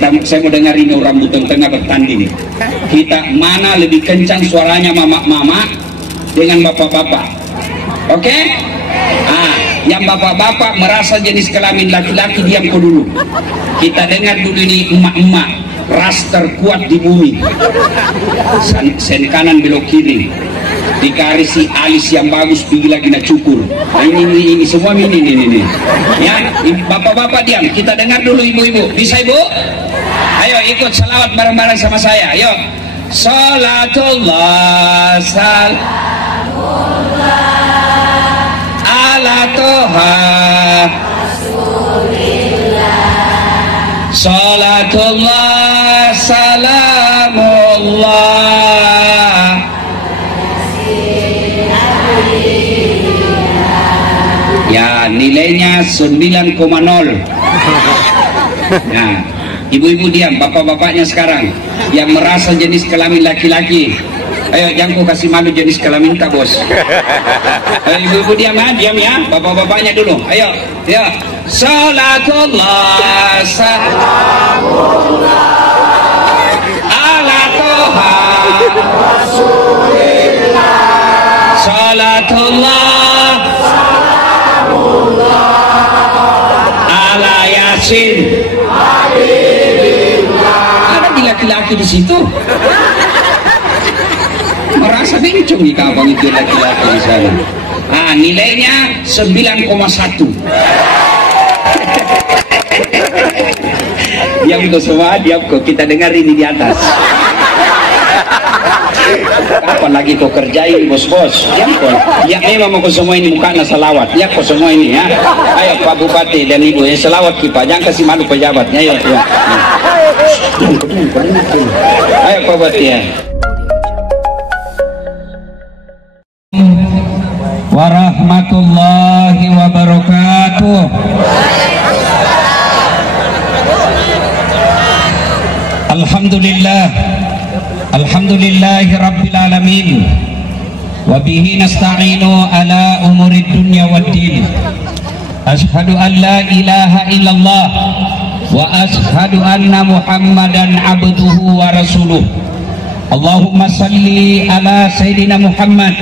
Saya mau dengar ini orang Buton Tengah bertanding. Kita mana lebih kencang suaranya mama-mama dengan bapak-bapak. Oke? Yang bapak-bapak merasa jenis kelamin laki-laki, diam kau dulu. Kita dengar dulu ini emak-emak, ras terkuat di bumi. Sen kanan belok kiri. Dikarisi alis yang bagus, pergi lagi nak cukur. Nah, ini semua ini. Ya, bapak-bapak diam. Kita dengar dulu ibu-ibu. Bisa ibu? Ayo ikut salawat bareng-bareng sama saya. Ayo. Salatullah ala Toha Salatullah salamullah ya, nilainya 9,0. Nah, ibu-ibu diam, bapak-bapaknya sekarang yang merasa jenis kelamin laki-laki, ayo jangan kau kasih malu jenis kelamin kak bos. Ayo ibu-ibu diam ya, bapak-bapaknya dulu. Ayo, ya. Salatullah salamullah ala Toha Rasulillah Salatullah salamullah ala Yasin. Ada di laki-laki di situ. Merasa bencong nih kawan itu laki-laki di sana. Nilainya 9,1. Diam kok semua, diam kok. Kita dengar ini di atas. Kapan lagi kau kerjain bos-bos? Diam kok. Ya memang kau semua ini mukanya salawat. Ya kau semua ini ya. Ayo Pak Bupati dan Ibu ya salawat kita. Jangan kasih malu pejabatnya ya. Ayo Pak Bupati ya. Warahmatullahi wabarakatuh. Alhamdulillah, alhamdulillahi rabbil alamin. Wa bihi nasta'inu ala umurid dunya waddin. Ashhadu an la ilaha illallah wa ashhadu anna Muhammadan abduhu wa rasuluh. Allahumma salli ala sayyidina Muhammad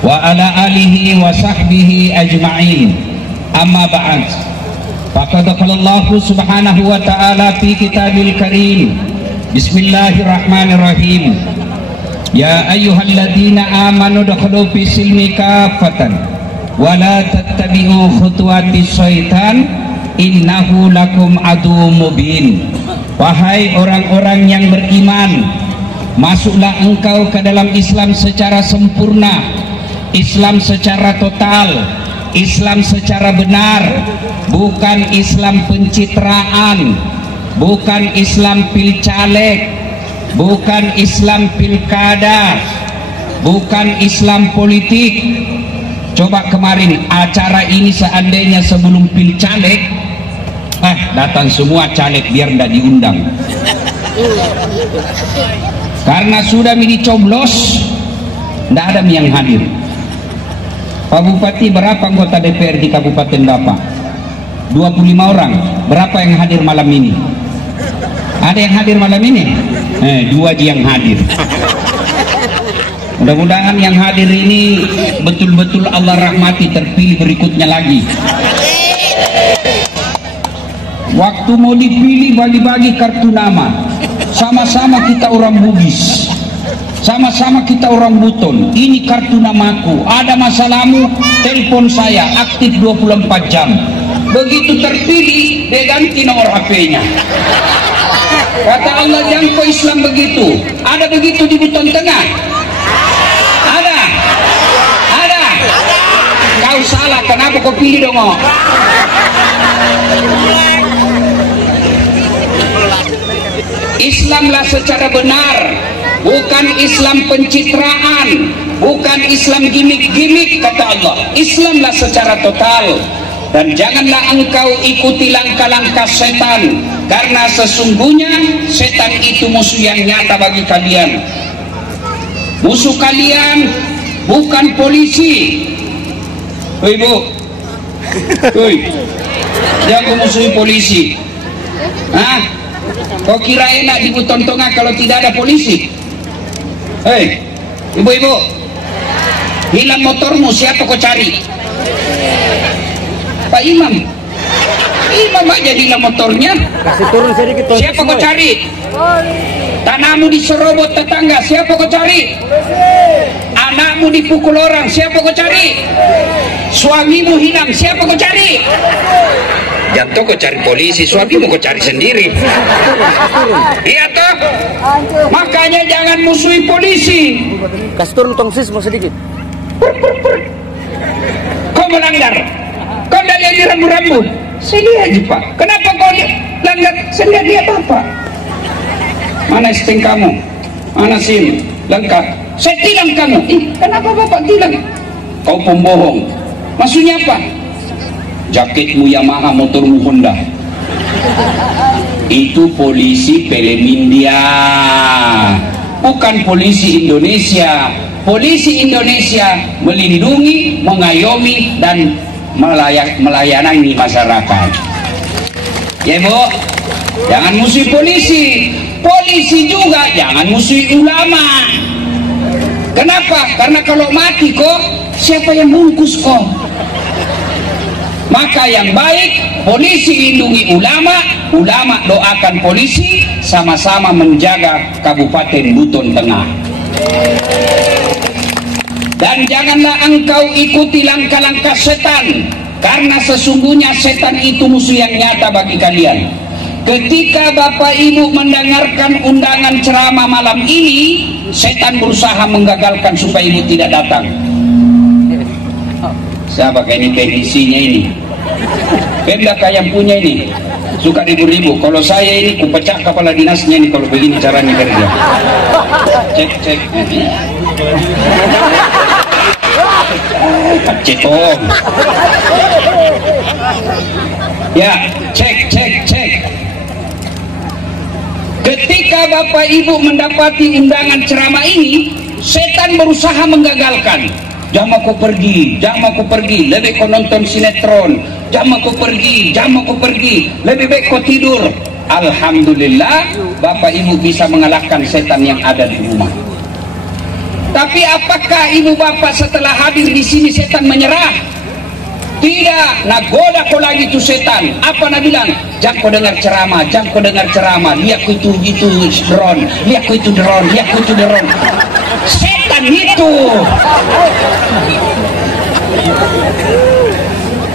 wa ala alihi wa sahbihi ajma'in. Amma ba'd. Faqad qala Allah subhanahu wa ta'ala fi kitabil karim. Bismillahirrahmanirrahim. Ya ayyuhalladzina amanu dukhulu fi silmi kafatan wa la tattabi'u khutuwatis syaitan innahu lakum aduwwum mubin. Wahai orang-orang yang beriman, masuklah engkau ke dalam Islam secara sempurna, Islam secara total, Islam secara benar, bukan Islam pencitraan, bukan Islam pilcaleg, bukan Islam pilkada, bukan Islam politik. Coba kemarin acara ini seandainya sebelum pilcaleg, datang semua caleg biar tidak diundang. Karena sudah dicoblos, tidak ada yang hadir. Pak Bupati, berapa anggota DPR di Kabupaten Dapa? 25 orang. Berapa yang hadir malam ini? Ada yang hadir malam ini? 2 yang hadir. Mudah-mudahan yang hadir ini betul-betul Allah rahmati, terpilih berikutnya lagi. Waktu mau dipilih bagi-bagi kartu nama. Sama-sama kita orang Bugis, sama-sama kita orang Buton. Ini kartu namaku, ada masalahmu telepon saya, aktif 24 jam. Begitu terpilih dia ganti nomor HP-nya. Kata Allah, jangan kau Islam begitu. Ada begitu di Buton Tengah? Ada? Kau salah, kenapa kau pilih dong? Islamlah secara benar, bukan Islam pencitraan, bukan Islam gimmick-gimmick, kata Allah. Islamlah secara total. Dan janganlah engkau ikuti langkah-langkah setan, karena sesungguhnya setan itu musuh yang nyata bagi kalian. Musuh kalian bukan polisi. Ibu, jangan musuhi polisi. Kau kira enak di Buton Tengah kalau tidak ada polisi? Hei, ibu-ibu, hilang motormu, siapa kau cari? Pak Imam. Imam aja hilang motornya. Kasih turun sedikit. Siapa kau cari? Tanahmu diserobot tetangga, siapa kau cari? Anakmu dipukul orang, siapa kau cari? Suamimu hilang, siapa kau cari? Jatuh kau cari polisi, suamimu kau cari sendiri. Iya toh? Makanya jangan musuhi polisi. Kasih turun tong sis mau sedikit. Kau melanggar, kau tidak lihat di rambu-rambu. Saya lihat Pak. Kenapa kau langgar? Saya lihat Bapak. Mana STNK kamu? Mana SIM? Lengkap. Saya tilang kamu. Kenapa Bapak tilang? Kau pembohong. Maksudnya apa? Jaketmu Yamaha, motormu Honda. Itu polisi Pelemindia, bukan polisi Indonesia. Polisi Indonesia melindungi, mengayomi, dan melayani masyarakat. Ya Bu, jangan musuh polisi. Polisi juga jangan musuh ulama. Kenapa? Karena kalau mati kok, siapa yang bungkus kok? Maka yang baik, polisi lindungi ulama, ulama doakan polisi, sama-sama menjaga Kabupaten Buton Tengah. Dan janganlah engkau ikuti langkah-langkah setan, karena sesungguhnya setan itu musuh yang nyata bagi kalian. Ketika Bapak Ibu mendengarkan undangan ceramah malam ini, setan berusaha menggagalkan supaya Ibu tidak datang. Siapa ini teknisinya ini? Pemda yang punya ini suka ribu-ribu. Kalau saya ini kupecah kepala dinasnya ini kalau begini caranya kerja. Cek. Cetong. Ya, cek. Ketika Bapak Ibu mendapati undangan ceramah ini, setan berusaha menggagalkan. Jangan kau pergi, lebih kau nonton sinetron. Jangan kau pergi, lebih baik kau tidur. Alhamdulillah, Bapak Ibu bisa mengalahkan setan yang ada di rumah. Tapi apakah ibu bapak setelah hadir di sini setan menyerah? Tidak, nagoda kau lagi tuh setan. Apa nak bilang? Jangan kau dengar ceramah, lihat kau itu drone, lihat kau itu drone. Setan itu.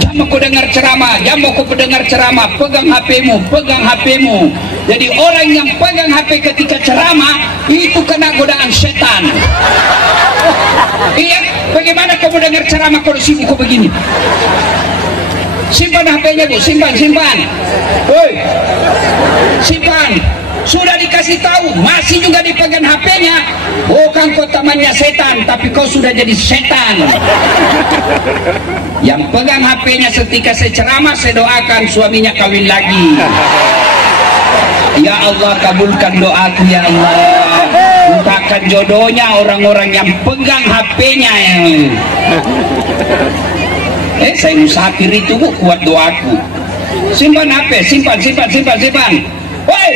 Jangan kau dengar ceramah, pegang HP-mu. Jadi orang yang pegang HP ketika ceramah itu kena godaan setan. Iya, bagaimana kamu dengar ceramah kalau sibuk kau begini? Simpan HP-nya Bu, simpan. Woi, simpan. Sudah dikasih tahu, masih juga dipegang HP-nya. Bukan kau temannya setan, tapi kau sudah jadi setan. Yang pegang HP-nya ketika saya ceramah, saya doakan suaminya kawin lagi. Ya Allah, kabulkan doaku ya Allah. Bukakan jodohnya orang-orang yang pegang HP-nya. Saya musafir itu Bu, kuat doaku. Simpan HP, simpan. Woi,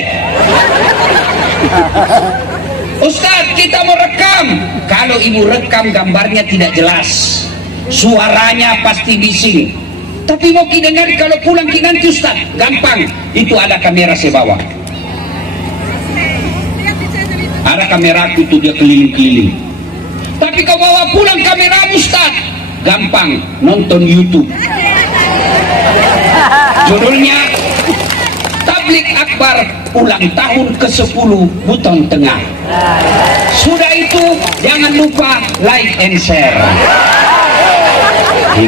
Ustaz, kita mau rekam. Kalau ibu rekam gambarnya tidak jelas, suaranya pasti bising. Tapi mau dengar kalau pulang nanti Ustaz, gampang. Itu ada kamera saya bawa. Ada kamera itu dia keliling-keliling. Tapi kau bawa pulang kamera Ustaz, gampang, nonton YouTube. Judulnya Tablik Akbar ulang tahun ke-10 Buton Tengah. Sudah itu jangan lupa like and share.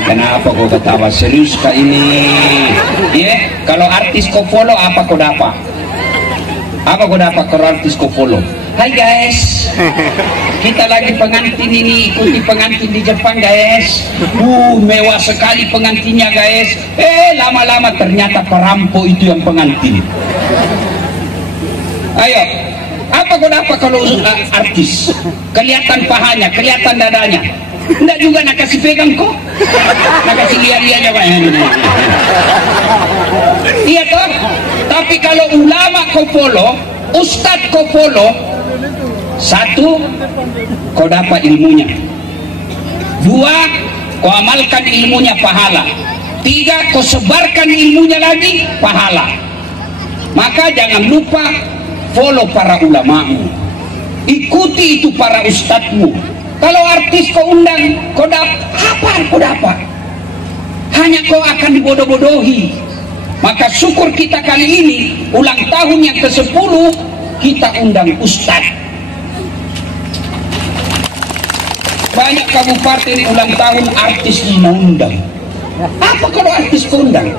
Kenapa kau ketawa serius kah ini? Kalau artis kau follow apa kau dapat? Kalau artis kau follow? Hai guys, kita lagi pengantin ini, ikuti pengantin di Jepang guys. Mewah sekali pengantinnya guys. Lama-lama ternyata perampok itu yang pengantin. Ayo, apa kau dapat kalau artis? Kelihatan pahanya, kelihatan dadanya. Enggak juga nak kasih pegang kok, nak kasih lihat-lihat aja. Iya toh. Tapi kalau ulama kau follow, ustadz kau follow, satu, kau dapat ilmunya. Dua, kau amalkan ilmunya, pahala. Tiga, kau sebarkan ilmunya lagi, pahala. Maka jangan lupa follow para ulamamu, ikuti itu para ustadzmu. Kalau artis kau undang, kau dapat apa? Kau dapat hanya kau akan dibodoh-bodohi. Maka syukur kita kali ini ulang tahun yang ke-10 kita undang ustadz. Banyak kabupaten ulang tahun artis diundang. Apa kalau artis kau undang?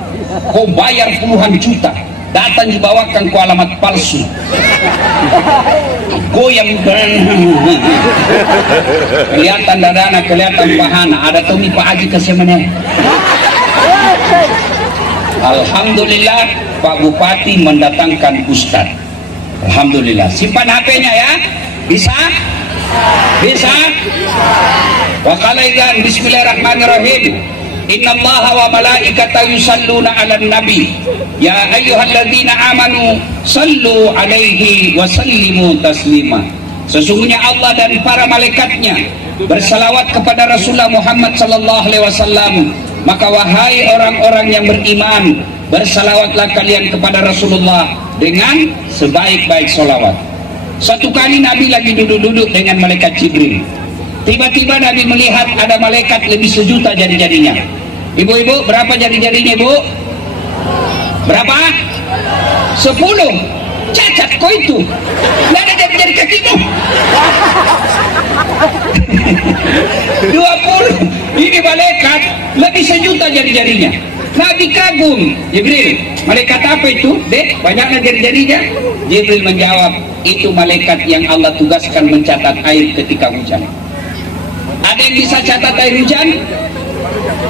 Kau bayar puluhan juta, datang dibawakan ke alamat palsu, goyang, kelihatan dadana, kelihatan pahana, ada Tommy Pak Haji kesemene. Alhamdulillah Pak Bupati mendatangkan ustadz. Alhamdulillah. Simpan HP-nya ya. Bisa? Bisa? Wakalaikan bismillahirrahmanirrahim. Inna Allaha wa malaikatahu yusalluna 'alan nabi ya ayyuhalladzina amanu sallu 'alaihi wa sallimu taslima. Sesungguhnya Allah dan para malaikatnya bersalawat kepada Rasulullah Muhammad sallallahu alaihi wasallam. Maka wahai orang-orang yang beriman, bersalawatlah kalian kepada Rasulullah dengan sebaik-baik salawat. Satu kali Nabi lagi duduk-duduk dengan malaikat Jibril. Tiba-tiba Nabi melihat ada malaikat lebih sejuta jari-jarinya. Ibu-ibu, berapa jari-jarinya, Bu? Berapa? 10. Cacat kau itu. Tidak ada jari-jari kakimu. 20. Ini malaikat lebih sejuta jari-jarinya. Nabi kagum. Jibril, malaikat apa itu? Dek, banyaknya jari-jarinya. Jibril menjawab, itu malaikat yang Allah tugaskan mencatat air ketika hujan. Ada yang bisa catat air hujan?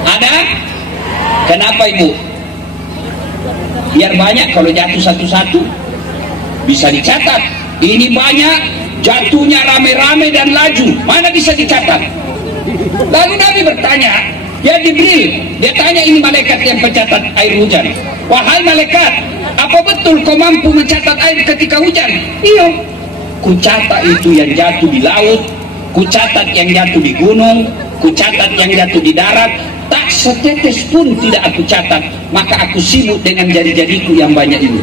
Ada? Kenapa Ibu? Biar banyak, kalau jatuh satu-satu bisa dicatat. Ini banyak, jatuhnya rame-rame dan laju, mana bisa dicatat? Lalu Nabi bertanya, ya Jibril, dia tanya ini malaikat yang pencatat air hujan. Wahai malaikat, apa betul kau mampu mencatat air ketika hujan? Iya. Ku catat itu yang jatuh di laut, ku catat yang jatuh di gunung, ku catat yang jatuh di darat, tak setetes pun tidak aku catat. Maka aku sibuk dengan jari-jariku yang banyak ini.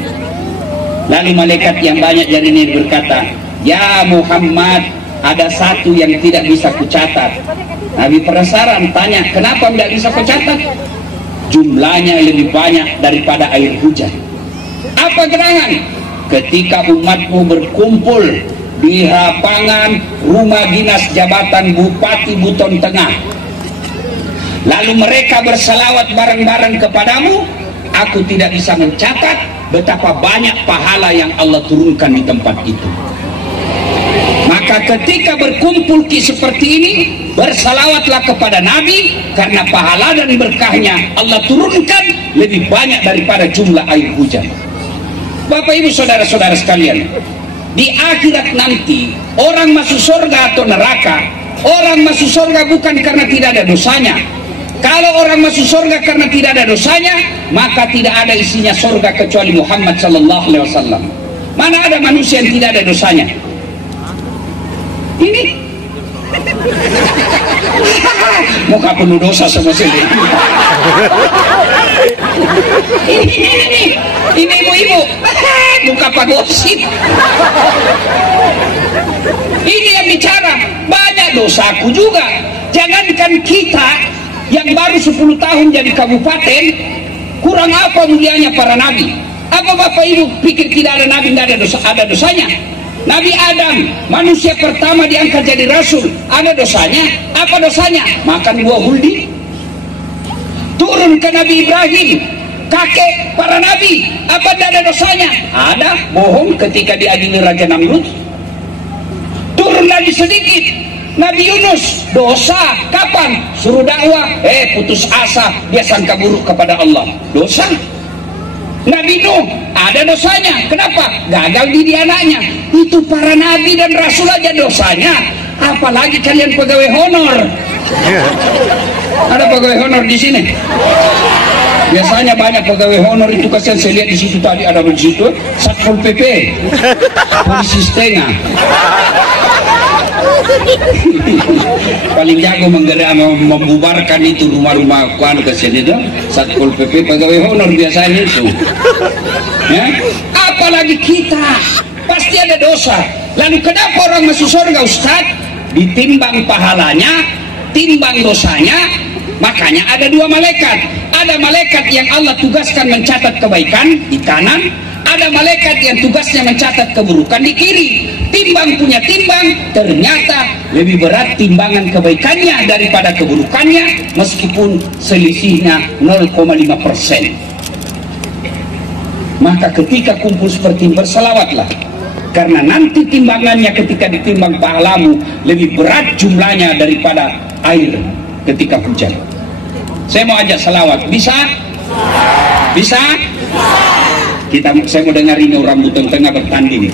Lalu malaikat yang banyak jari ini berkata, ya Muhammad, ada satu yang tidak bisa kucatat. Nabi penasaran, tanya, kenapa tidak bisa kucatat? Jumlahnya lebih banyak daripada air hujan. Apa gerangan? Ketika umatmu berkumpul di lapangan rumah dinas jabatan Bupati Buton Tengah, lalu mereka bersalawat bareng-bareng kepadamu, aku tidak bisa mencatat betapa banyak pahala yang Allah turunkan di tempat itu. Maka ketika berkumpul seperti ini, bersalawatlah kepada Nabi, karena pahala dan berkahnya Allah turunkan lebih banyak daripada jumlah air hujan. Bapak Ibu saudara-saudara sekalian, di akhirat nanti orang masuk surga atau neraka, orang masuk surga bukan karena tidak ada dosanya. Kalau orang masuk surga karena tidak ada dosanya, maka tidak ada isinya surga kecuali Muhammad sallallahu alaihi wasallam. Mana ada manusia yang tidak ada dosanya? Ini muka penuh dosa semua sini. Ini ibu-ibu muka pagosip. Ini yang bicara, banyak dosaku juga. Jangankan kita yang baru 10 tahun jadi kabupaten, kurang apa mulianya para nabi? Apa Bapak Ibu pikir tidak ada nabi, tidak ada dosa? Ada dosanya. Nabi Adam, manusia pertama diangkat jadi rasul, ada dosanya. Apa dosanya? Makan buah huldi. Turun ke Nabi Ibrahim, kakek para nabi, apa tidak ada dosanya? Ada, bohong ketika diadili Raja Namrud. Turun lagi sedikit, Nabi Yunus, dosa, kapan? Suruh dakwah, putus asa, dia sangka buruk kepada Allah, dosa. Nabi Nuh, ada dosanya, kenapa? Gagal didik anaknya. Itu para nabi dan rasul aja dosanya, apalagi kalian pegawai honor. Ada pegawai honor di sini? Biasanya banyak pegawai honor itu, kasihan saya lihat di situ tadi ada di situ Satpol PP, polisi setengah. Paling jago membubarkan itu rumah-rumah kuan kasihan itu Satpol PP, pegawai honor biasanya itu. Ya? Apalagi kita pasti ada dosa. Lalu kenapa orang masuk surga, Ustaz? Ditimbang pahalanya, timbang dosanya. Makanya ada dua malaikat. Ada malaikat yang Allah tugaskan mencatat kebaikan di kanan, ada malaikat yang tugasnya mencatat keburukan di kiri. Timbang punya timbang, ternyata lebih berat timbangan kebaikannya daripada keburukannya, meskipun selisihnya 0,5%. Maka ketika kumpul seperti ini, berselawatlah, karena nanti timbangannya ketika ditimbang pahalamu lebih berat jumlahnya daripada air ketika hujan. Saya mau ajak selawat, bisa? Bisa? Saya mau dengar ini orang Buton Tengah bertanding.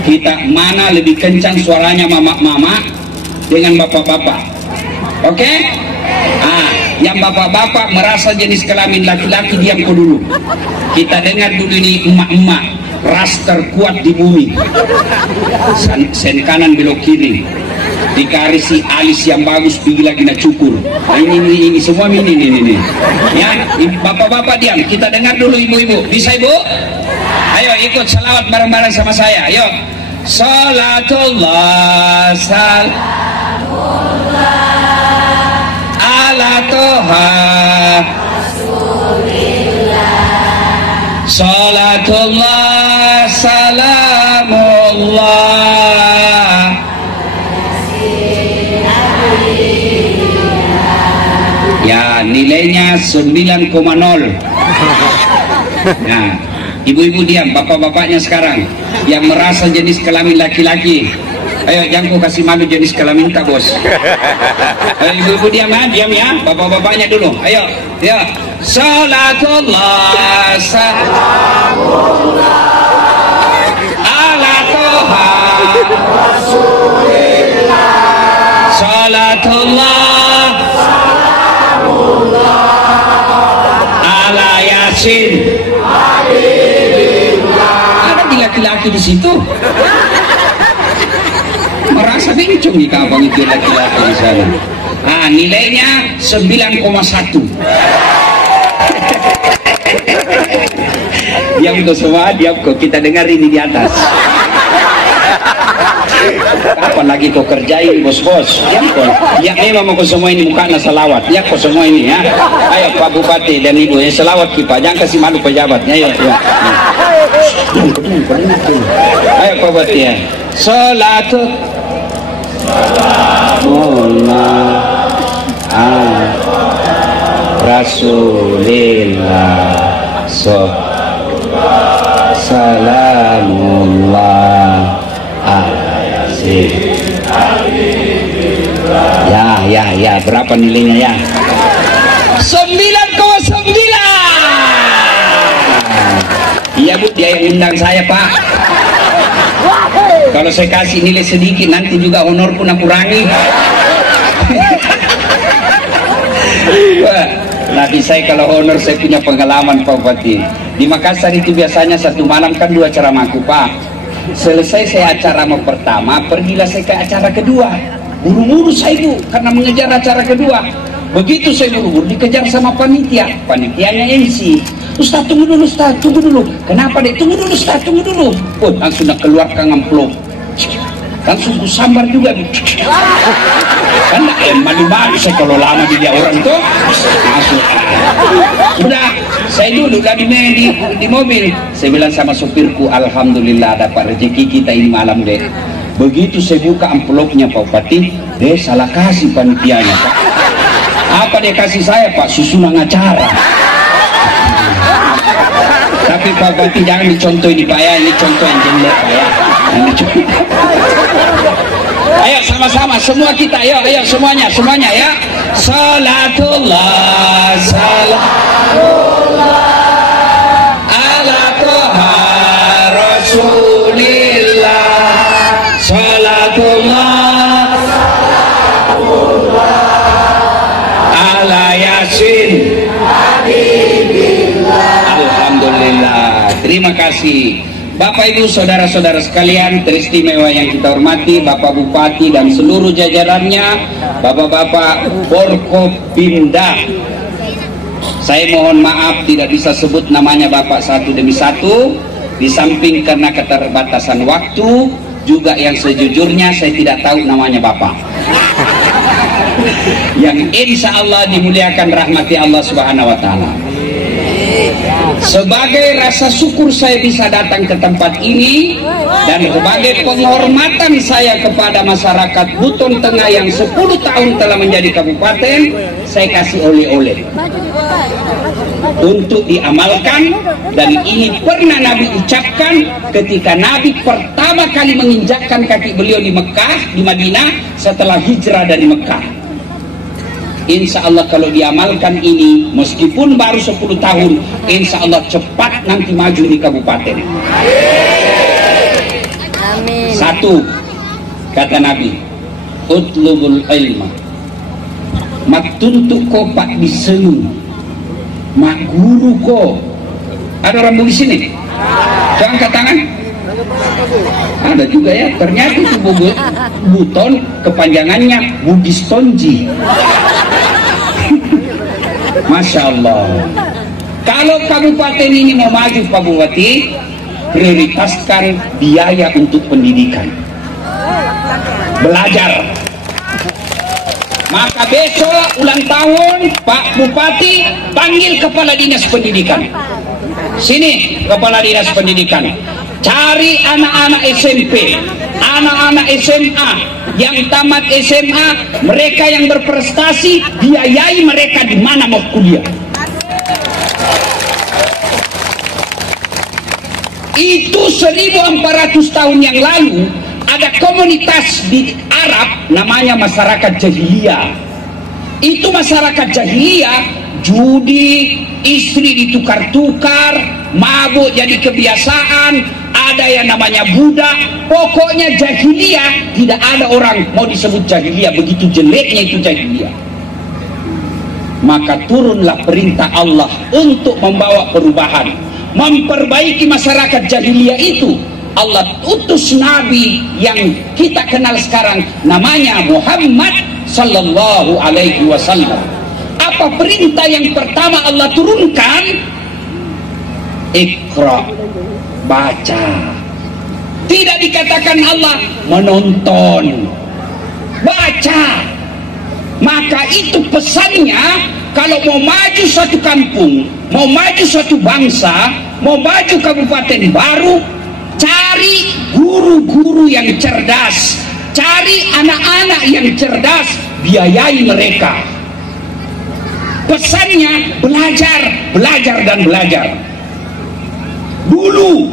Kita mana lebih kencang suaranya mama-mama dengan bapak-bapak. Oke? Yang bapak-bapak merasa jenis kelamin laki-laki, diam kau dulu. Kita dengar dulu ini emak-emak, ras terkuat di bumi. Sen kanan belok kiri. Dikarisi alis yang bagus, pergi lagi nak cukur. Nah, ini semua ini. Ya, bapak-bapak diam. Kita dengar dulu ibu-ibu. Bisa ibu? Ayo ikut salawat bareng-bareng sama saya. Ayo. Salatullah ala Toha Salatullah salamullah. Ya, nilainya 9,0. Nah, ibu-ibu diam, bapak-bapaknya sekarang yang merasa jenis kelamin laki-laki, ayo jangan kau kasih malu jenis kelamin tak, bos. Ayo ibu-ibu diam ya, bapak-bapaknya dulu. Ayo, ya. Salatullah salamullah ala Toha Rasulillah. Salatullah ala Yasin. Ada di laki-laki di situ. Merasa bencong di kampung itu laki-laki di sana. Nilainya 9,1. Diam kok semua, diam kok. Kita dengar ini di atas. Kapan lagi kau kerjain bos-bos? Diam kok. Ya memang kau semua ini bukan salawat. Ya kau semua ini ya. Ayo Pak Bupati dan Ibu ya, salawat kita. Jangan kasih malu pejabatnya. Ayo. Ayo Pak Bupati ya. Salatu Rasulillah salamullah ala Yasin. Ya, berapa nilainya ya? 9,9. Iya Bu, dia yang undang saya Pak. Kalau saya kasih nilai sedikit nanti juga honor pun aku kurangi. Nanti saya kalau honor, saya punya pengalaman Pak Bupati. Di Makassar itu biasanya satu malam kan 2 ceramahku Pak. Selesai saya acara pertama, pergilah saya ke acara kedua. Buru-buru saya Bu, karena mengejar acara kedua. Begitu saya buru-buru dikejar sama panitia. Panitianya MC. Ustaz tunggu dulu, Ustaz tunggu dulu. Kenapa deh? Tunggu dulu Ustaz, tunggu dulu. Oh, langsung nak keluarkan amplop. Langsung ku sambar juga. Kan malu-malu saya kalau lama dia orang tuh masuk. Udah, saya dulu lah di mobil. Saya bilang sama supirku, alhamdulillah dapat rezeki kita ini malam deh. Begitu saya buka amplopnya Pak Bupati, dia salah kasih panitianya Pak. Apa dia kasih saya Pak? Susunan acara. Tapi Pak Bupati jangan dicontoh ini Pak ya, ini contoh yang jelek Pak ya. Ayo sama-sama semua kita, ayo semuanya ya. Salatullah salamullah ala Toha Rasulillah. Salatullah salamullah ala Yasin. Terima kasih. Bapak Ibu saudara-saudara sekalian teristimewa yang kita hormati, Bapak Bupati dan seluruh jajarannya, Bapak-bapak Forkopimda. Saya mohon maaf tidak bisa sebut namanya Bapak satu demi satu, di samping karena keterbatasan waktu, juga yang sejujurnya saya tidak tahu namanya Bapak. Yang insya Allah dimuliakan rahmati Allah Subhanahu wa Ta'ala. Sebagai rasa syukur saya bisa datang ke tempat ini dan sebagai penghormatan saya kepada masyarakat Buton Tengah yang 10 tahun telah menjadi kabupaten, saya kasih oleh-oleh untuk diamalkan. Dan ini pernah Nabi ucapkan ketika Nabi pertama kali menginjakkan kaki beliau di Mekah, di Madinah setelah hijrah dari Mekah. Insya Allah kalau diamalkan ini, meskipun baru 10 tahun, insya Allah cepat nanti maju di kabupaten. Amin. Satu, kata Nabi, utlubul ilma, mak tuntuk ko pak disenu, mak guru ko. Ada orang di sini? Coba angkat tangan. Ada juga ya, ternyata itu Buton kepanjangannya Bugis Tonji. Masya Allah. Kalau kabupaten ini mau maju Pak Bupati, prioritaskan biaya untuk pendidikan, belajar. Maka besok ulang tahun Pak Bupati, panggil Kepala Dinas Pendidikan. Sini Kepala Dinas Pendidikan, cari anak-anak SMP, anak-anak SMA yang tamat SMA, mereka yang berprestasi, biayai mereka di mana mau kuliah. Itu 1400 tahun yang lalu ada komunitas di Arab namanya masyarakat jahiliyah. Itu masyarakat jahiliyah, judi, istri ditukar-tukar, mabuk jadi kebiasaan, ada yang namanya budak. Pokoknya jahiliyah, tidak ada orang mau disebut jahiliyah, begitu jeleknya itu jahiliyah. Maka turunlah perintah Allah untuk membawa perubahan, memperbaiki masyarakat jahiliyah itu. Allah utus Nabi yang kita kenal sekarang, namanya Muhammad Sallallahu Alaihi Wasallam. Apa perintah yang pertama Allah turunkan? Iqra, baca. Tidak dikatakan Allah menonton, baca. Maka itu pesannya, kalau mau maju suatu kampung, mau maju suatu bangsa, mau maju kabupaten baru, cari guru-guru yang cerdas, cari anak-anak yang cerdas, biayai mereka. Pesannya belajar, belajar dan belajar. Dulu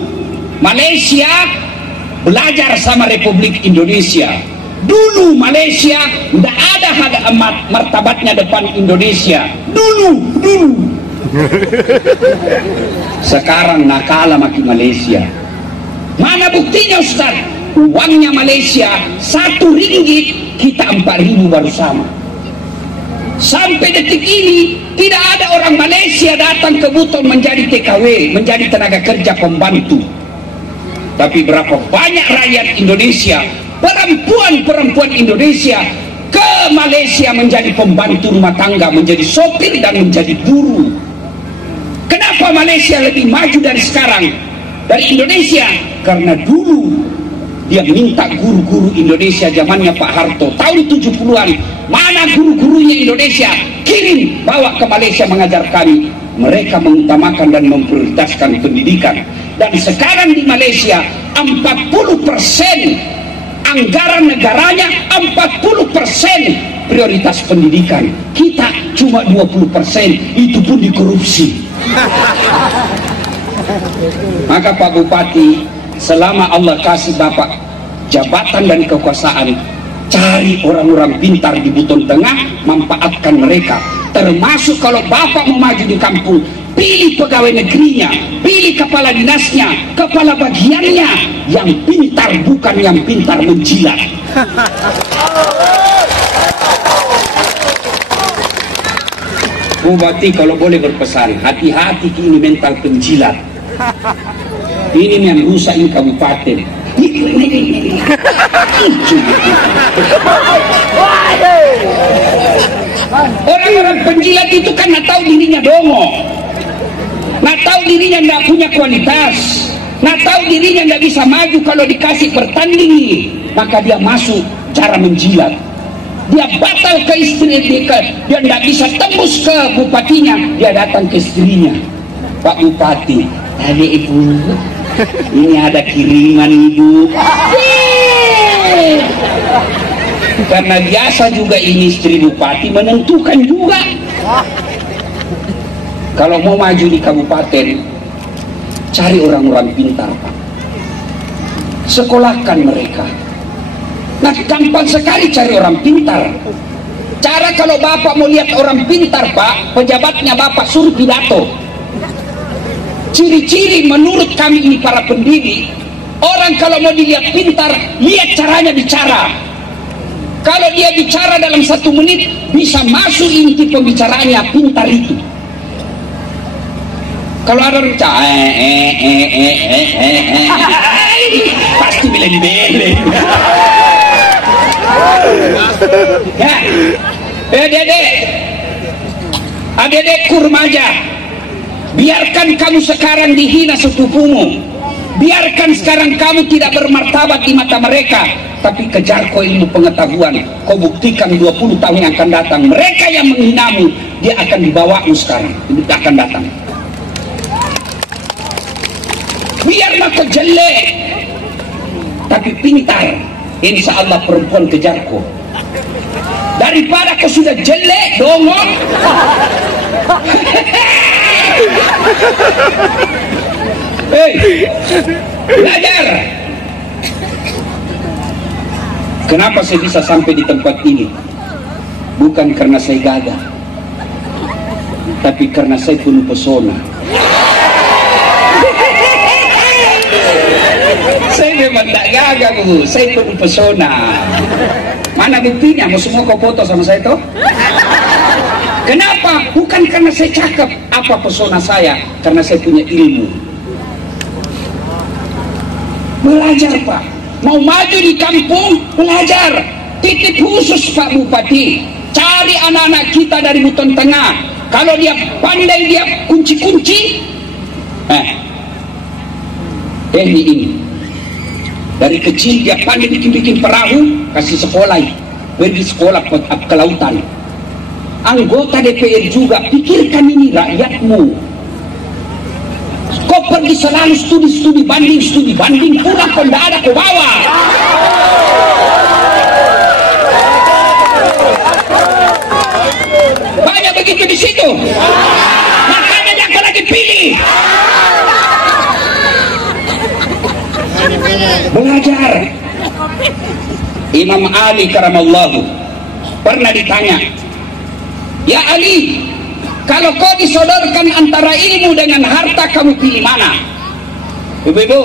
Malaysia belajar sama Republik Indonesia. Dulu Malaysia tidak ada martabatnya depan Indonesia. Dulu. Sekarang nakala makin Malaysia. Mana buktinya Ustaz? Uangnya Malaysia 1 ringgit, kita 4.000 baru sama. Sampai detik ini tidak ada orang Malaysia datang ke Buton menjadi TKW, menjadi tenaga kerja pembantu. Tapi berapa banyak rakyat Indonesia, perempuan-perempuan Indonesia ke Malaysia menjadi pembantu rumah tangga, menjadi sopir dan menjadi buruh. Kenapa Malaysia lebih maju dari sekarang, dari Indonesia? Karena dulu dia minta guru-guru Indonesia zamannya Pak Harto tahun 70-an, mana guru-gurunya Indonesia, kirim, bawa ke Malaysia mengajar kami. Mereka mengutamakan dan memprioritaskan pendidikan. Dan sekarang di Malaysia 40% anggaran negaranya, 40% prioritas pendidikan. Kita cuma 20%, itu pun dikorupsi. Maka Pak Bupati, selama Allah kasih Bapak jabatan dan kekuasaan, cari orang-orang pintar di Buton Tengah, manfaatkan mereka. Termasuk kalau Bapak mau maju di kampung, pilih pegawai negerinya, pilih kepala dinasnya, kepala bagiannya yang pintar, bukan yang pintar menjilat. Bupati kalau boleh berpesan, hati-hati ini mental penjilat. Ini yang rusak ini kabupaten. Orang-orang penjilat itu kan nggak tahu dirinya dongo, nggak tahu dirinya nggak punya kualitas, nggak tahu dirinya nggak bisa maju kalau dikasih bertanding, maka dia masuk cara menjilat. Dia batal ke istri dia nggak bisa tembus ke bupatinya, dia datang ke istrinya. Pak Bupati, tadi ibu ini ada kiriman ibu. Karena biasa juga ini istri bupati menentukan juga. Kalau mau maju di kabupaten, cari orang-orang pintar, Pak. Sekolahkan mereka. Nah, gampang sekali cari orang pintar. Cara kalau Bapak mau lihat orang pintar, Pak, pejabatnya Bapak suruh pidato. Ciri-ciri menurut kami ini para pendidik, orang kalau mau dilihat pintar, lihat caranya bicara. Kalau dia bicara dalam 1 menit, bisa masuk inti pembicaraannya, pintar itu. Kalau ada bicara, pasti belen-belen. Ya, adik-adik kurmaja, biarkan kamu sekarang dihina sepupumu, biarkan sekarang kamu tidak bermartabat di mata mereka, tapi kejar kau ilmu pengetahuan. Kau buktikan 20 tahun yang akan datang, mereka yang menghinamu, dia akan dibawamu sekarang, dia akan datang. Biarlah kau jelek, tapi pintar, insya Allah perempuan kejar kau. Daripada kau sudah jelek, dongong. Hei, belajar. Kenapa saya bisa sampai di tempat ini? Bukan karena saya gagah, tapi karena saya penuh pesona. Saya memang tak gagah, Bu. Saya penuh pesona. Mana buktinya? Mau semua kau foto sama saya toh? Kenapa? Bukan karena saya cakep. Apa pesona saya? Karena saya punya ilmu. Belajar, Pak. Mau maju di kampung, belajar. Titip khusus Pak Bupati. Cari anak-anak kita dari Buton Tengah. Kalau dia pandai, dia kunci-kunci. Teknik ini. Dari kecil dia pandai bikin perahu, kasih sekolah. Pergi sekolah ke lautan. Anggota DPR juga, pikirkan ini rakyatmu. Kau pergi selalu studi banding, pulang kau tidak ada kau bawa. Banyak begitu di situ. Makanya jangan lagi pilih. Belajar. Imam Ali karamallahu pernah ditanya, ya Ali, kalau kau disodorkan antara ilmu dengan harta, kamu pilih mana? Ibu-ibu,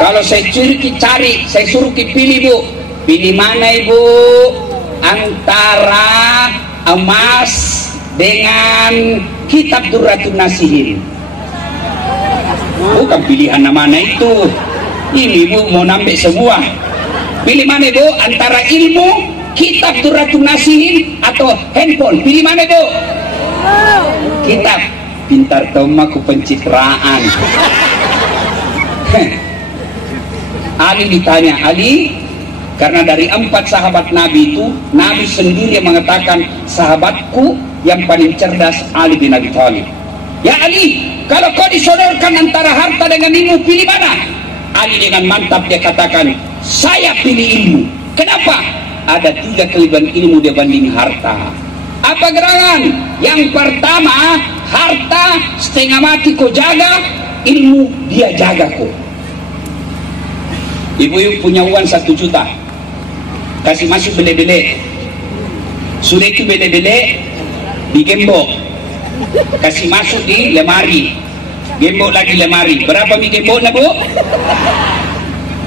kalau saya saya suruh pilih, Bu, pilih mana ibu? Antara emas dengan kitab Durratun Nasihin. Bukan pilihan mana itu. Ini ibu mau nambah semua. Pilih mana ibu? Antara ilmu, kitab Durratun Nasihin, atau handphone? Pilih mana ibu? Kitab. Pintar tomaku pencitraan. Ali ditanya, Ali, karena dari 4 sahabat Nabi itu, Nabi sendiri yang mengatakan, sahabatku yang paling cerdas Ali bin Abi Thalib. Ya Ali, kalau kau disodorkan antara harta dengan ilmu, pilih mana? Ali dengan mantap dia katakan, saya pilih ilmu. Kenapa? Ada 3 kelebihan ilmu dibanding harta. Apa gerangan? Yang pertama, harta setengah mati kau jaga, ilmu dia jaga kau. Ibu-ibu punya uang 1 juta, kasih masuk bele-bele. Sudah itu bele-bele digembok, kasih masuk di lemari, gembok lagi lemari. Berapa mi gemboknya, Bu?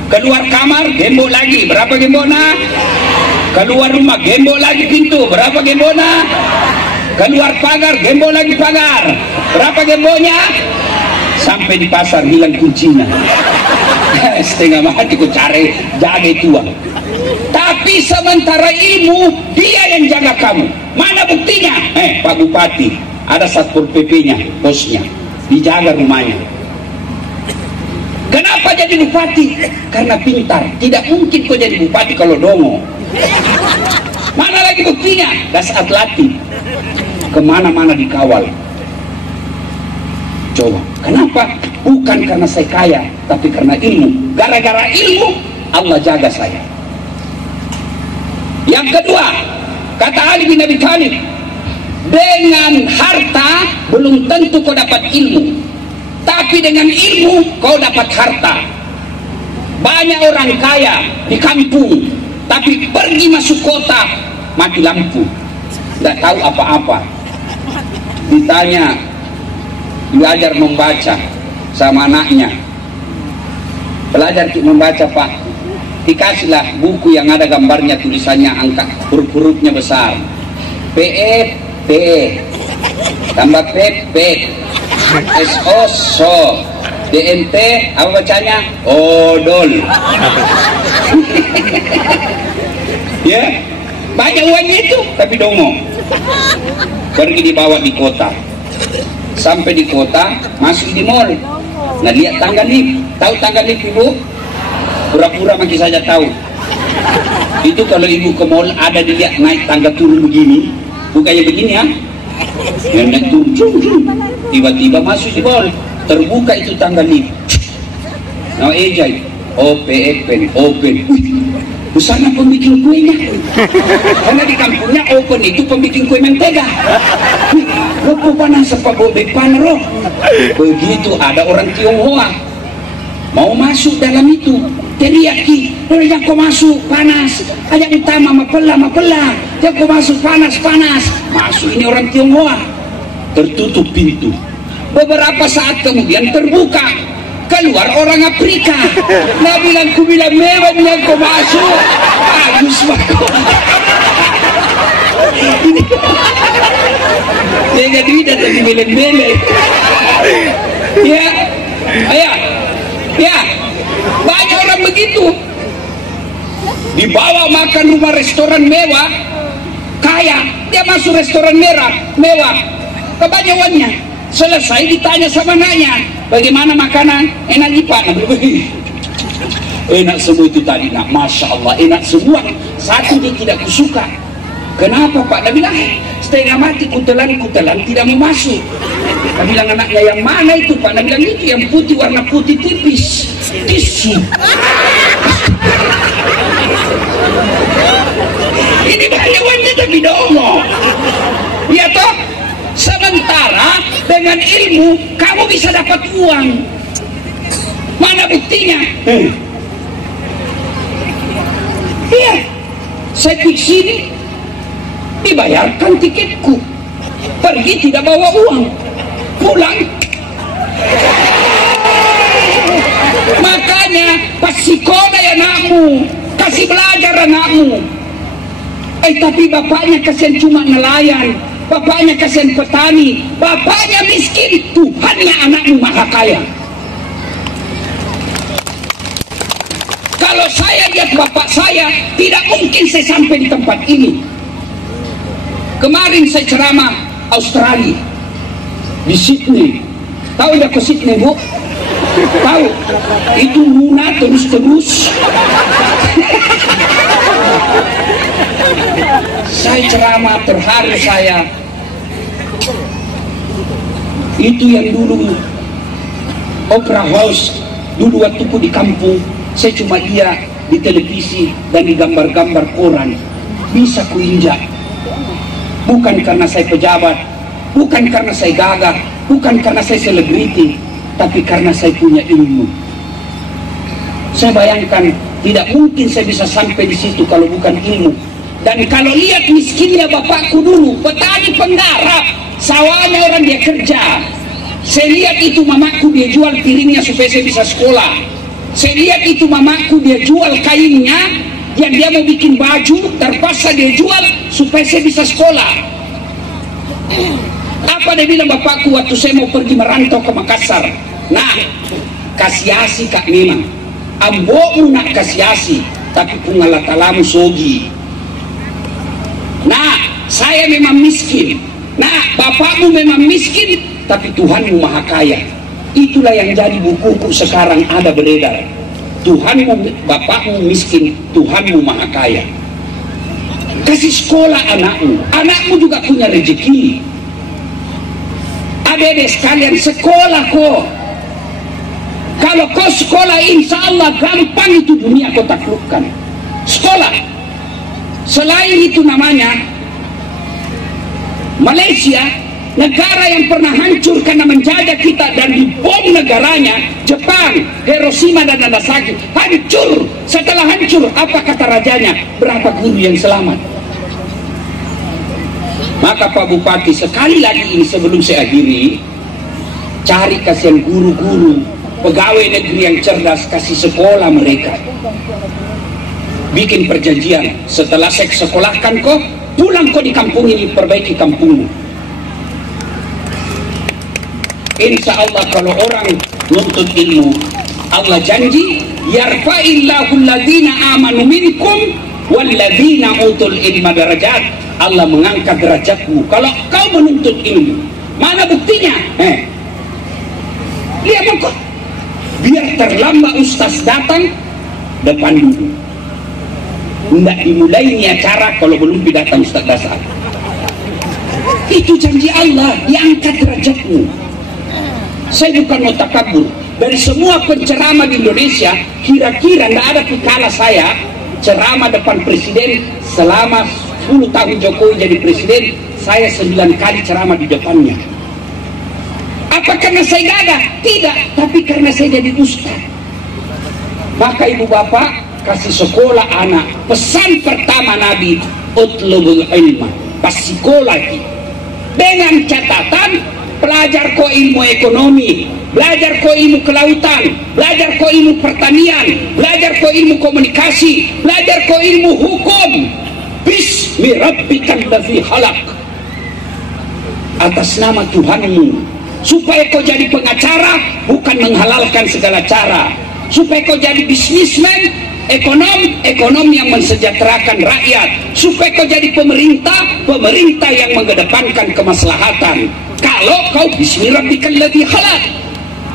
Keluar kamar, gembok lagi. Berapa gemboknya? Keluar rumah, gembok lagi pintu. Berapa gemboknya? Keluar pagar, gembok lagi pagar. Berapa gemboknya? Sampai di pasar hilang kuncinya. Setengah mati ku cari jaga tua. Tapi sementara ilmu dia yang jaga kamu. Mana buktinya? Pak Bupati, ada Satpol PP-nya, bosnya, dijaga rumahnya. Kenapa jadi bupati? Karena pintar. Tidak mungkin kau jadi bupati kalau dongo. Mana lagi buktinya? Das Atlati, kemana-mana dikawal. Coba, kenapa? Bukan karena saya kaya, tapi karena ilmu. Gara-gara ilmu, Allah jaga saya. Yang kedua, kata Ali bin Abi Thalib, dengan harta belum tentu kau dapat ilmu, tapi dengan ilmu kau dapat harta. Banyak orang kaya di kampung, tapi pergi masuk kota mati lampu, tidak tahu apa-apa. Ditanya, belajar membaca sama anaknya, belajar membaca Pak, dikasihlah buku yang ada gambarnya, tulisannya angka, huruf-hurufnya besar, PE PE, tambah P P, SO SO, DNT apa bacanya? Odol. Ya, banyak uangnya itu, tapi dongo. Pergi dibawa di kota. Sampai di kota, masuk di mall. Nah, lihat tangga lift. Tahu tangga lift, Ibu? Pura-pura makin saja tahu. Itu kalau Ibu ke mall, ada dilihat naik tangga turun begini. Bukannya begini ya. Yang naik turun. Tiba-tiba masuk di mall. Terbuka itu tangga lift. Nah, ejai. Open. Busana pembikin kuenya. Karena di kampungnya open itu pembikin kue mentega. Lopo panas apa bobek panero. Begitu ada orang Tionghoa mau masuk dalam itu, teriaki, yang kau masuk panas, ajak utama mapela, yang kau masuk panas. Masuk ini orang Tionghoa, tertutup pintu. Beberapa saat kemudian terbuka, keluar orang Afrika. Nah, ku bilang mewah yang kau masuk, bagus banget. Ini dia duit tapi beleng-beleng. Ya, banyak orang begitu. Dibawa makan rumah restoran mewah, kaya, dia masuk restoran mewah, kebanyakannya. Selesai ditanya sama anaknya, bagaimana makanan? Enak Pak? Enak semua itu tadi, nak. Masya Allah, enak semua. Satu dia tidak kusuka. Kenapa Pak? Dia bilang, setengah mati kutelan tidak mau masuk. Dia bilang, anaknya yang mana itu Pak? Dia bilang, itu yang putih, warna putih tipis, tisu. Ini banyak wanita tapi dongo. Ya toh? Sementara dengan ilmu kamu bisa dapat uang. Mana buktinya? Iya, saya pergi sini dibayarkan tiketku, pergi tidak bawa uang, pulang. Makanya pas sekolah ya anakmu, kasih belajar anakmu. Tapi bapaknya kasihan cuma nelayan, bapaknya kasihan petani, bapaknya miskin, Tuhannya anakmu maha kaya. Kalau saya lihat bapak saya, tidak mungkin saya sampai di tempat ini. Kemarin saya ceramah Australia, di Sydney. Tahu udah ke Sydney, Bu? Tahu? Itu Luna terus-terus. Saya ceramah terharu saya. Itu yang dulu Opera House, dulu waktuku di kampung, saya cuma lihat di televisi dan di gambar-gambar koran. Bisa kuinjak. Bukan karena saya pejabat, bukan karena saya gagah, bukan karena saya selebriti, tapi karena saya punya ilmu. Saya bayangkan tidak mungkin saya bisa sampai di situ kalau bukan ilmu. Dan kalau lihat miskinnya bapakku dulu, petani penggarap, sawahnya orang dia kerja. Saya lihat itu mamaku dia jual piringnya supaya saya bisa sekolah. Saya lihat itu mamaku dia jual kainnya, yang dia mau bikin baju, terpaksa dia jual supaya saya bisa sekolah. Apa dia bilang bapakku waktu saya mau pergi merantau ke Makassar? Nah, kasiasi kak memang. Ambomu nak kasiasi, tapi pungalatalamu sogi. Nah, saya memang miskin. Nah, bapakmu memang miskin, tapi Tuhanmu maha kaya. Itulah yang jadi bukuku sekarang ada beredar. Tuhanmu, bapakmu miskin, Tuhanmu maha kaya. Kasih sekolah anakmu. Anakmu juga punya rezeki. Adik-adik sekalian, sekolah kok. Kalau kau sekolah, insya Allah gampang itu dunia kau taklukkan. Sekolah. Selain itu namanya Malaysia, negara yang pernah hancur karena menjajah kita dan dibom negaranya. Jepang, Hiroshima dan Nagasaki hancur. Setelah hancur, apa kata rajanya? Berapa guru yang selamat? Maka Pak Bupati, sekali lagi ini sebelum saya akhiri, cari kasihan guru-guru, pegawai negeri yang cerdas, kasih sekolah mereka. Bikin perjanjian, setelah saya sekolahkan kau, pulang kau di kampung ini, perbaiki kampungmu. Insya Allah kalau orang nuntut ilmu, Allah janji, yarfa'illahu alladhina amanu minkum walladhina utul ilma darajat. Allah mengangkat derajatmu kalau kau menuntut ilmu. Mana buktinya? Lihat kok. Biar terlambat ustaz datang, depan dulu. Tidak dimulai ini acara kalau belum datang ustaz dasar. Itu janji Allah, diangkat derajatmu. Saya bukan mau takabur. Dari semua penceramah di Indonesia, kira-kira tidak ada pikala saya ceramah depan presiden selama 10 tahun Jokowi jadi presiden, saya 9 kali ceramah di depannya. Apa karena saya gagah? Tidak, tapi karena saya jadi ustaz. Maka ibu bapak kasih sekolah anak. Pesan pertama Nabi, utlubul ilma, pas sekolah dengan catatan belajar kau ilmu ekonomi, belajar kau ilmu kelautan, belajar kau ilmu pertanian, belajar kau ilmu komunikasi, belajar kau ilmu hukum. Bismi rabbikal ladzi khalaq, atas nama Tuhanmu, supaya kau jadi pengacara bukan menghalalkan segala cara, supaya kau jadi bisnismen, ekonom yang mensejahterakan rakyat, supaya kau jadi pemerintah yang mengedepankan kemaslahatan. Kalau kau bismi rabbikal ladzi khalaq,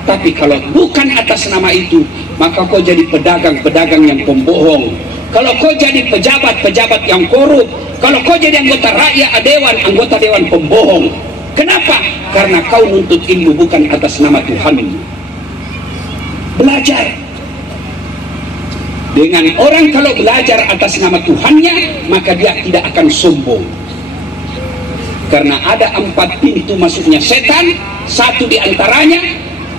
tapi kalau bukan atas nama itu, maka kau jadi pedagang-pedagang yang pembohong. Kalau kau jadi pejabat-pejabat yang korup, kalau kau jadi anggota rakyat, anggota dewan pembohong. Kenapa? Karena kau nuntut ilmu bukan atas nama Tuhan. Belajar. Dengan orang kalau belajar atas nama Tuhannya, maka dia tidak akan sombong. Karena ada 4 pintu masuknya setan, satu di antaranya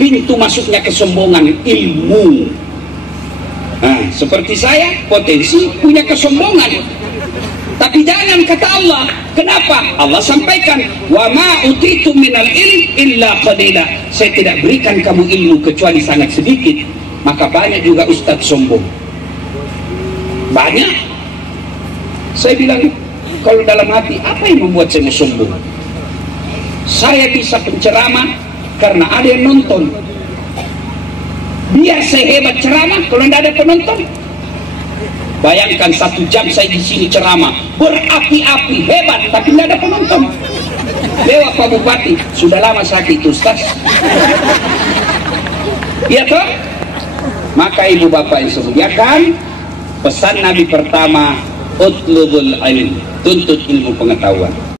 pintu masuknya kesombongan, ilmu. Nah, seperti saya, potensi punya kesombongan. Tapi jangan kata Allah. Kenapa? Allah sampaikan, wa ma utitum minal ilm illa qalila. Saya tidak berikan kamu ilmu kecuali sangat sedikit. Maka banyak juga ustaz sombong. Banyak. Saya bilang, kalau dalam hati, apa yang membuat saya sombong? Saya bisa penceramah karena ada yang nonton. Biar saya hebat ceramah kalau tidak ada penonton. Bayangkan 1 jam saya di sini ceramah, berapi-api, hebat, tapi tidak ada penonton. Lewat Pak Bupati, sudah lama sakit ustaz. Iya toh? Maka ibu bapak yang semuliakan, pesan Nabi pertama, utlubul ilm, tuntut ilmu pengetahuan.